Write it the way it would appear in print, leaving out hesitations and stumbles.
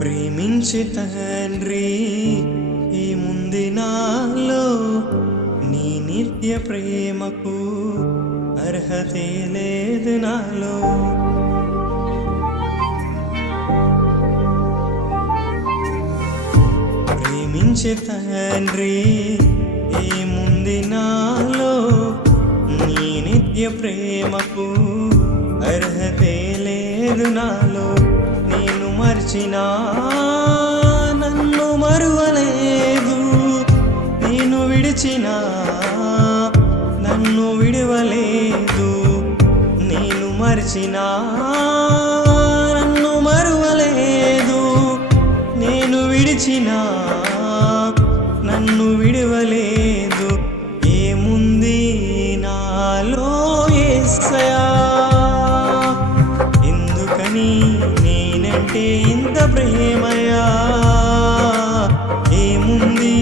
ప్రేమించే తండ్రి ఏముంది నాలో, నీ నిత్య ప్రేమకు అర్హతే లేదు నాలో. ప్రేమించే తండ్రి ఏముంది నాలో, నీ నిత్య ప్రేమకు అర్హతే లేదు నాలో. నేను మర్చినా నన్ను మరువలేదు, నేను విడిచినా నన్ను విడవలేదు. నేను మర్చినా నన్ను మరువలేదు, నేను విడిచినా నన్ను విడవలేదు. ఏముంది నాలో యేసయ్యా, ఎందుకని నేనంటే ఇంత ప్రేమయా? ఏముంది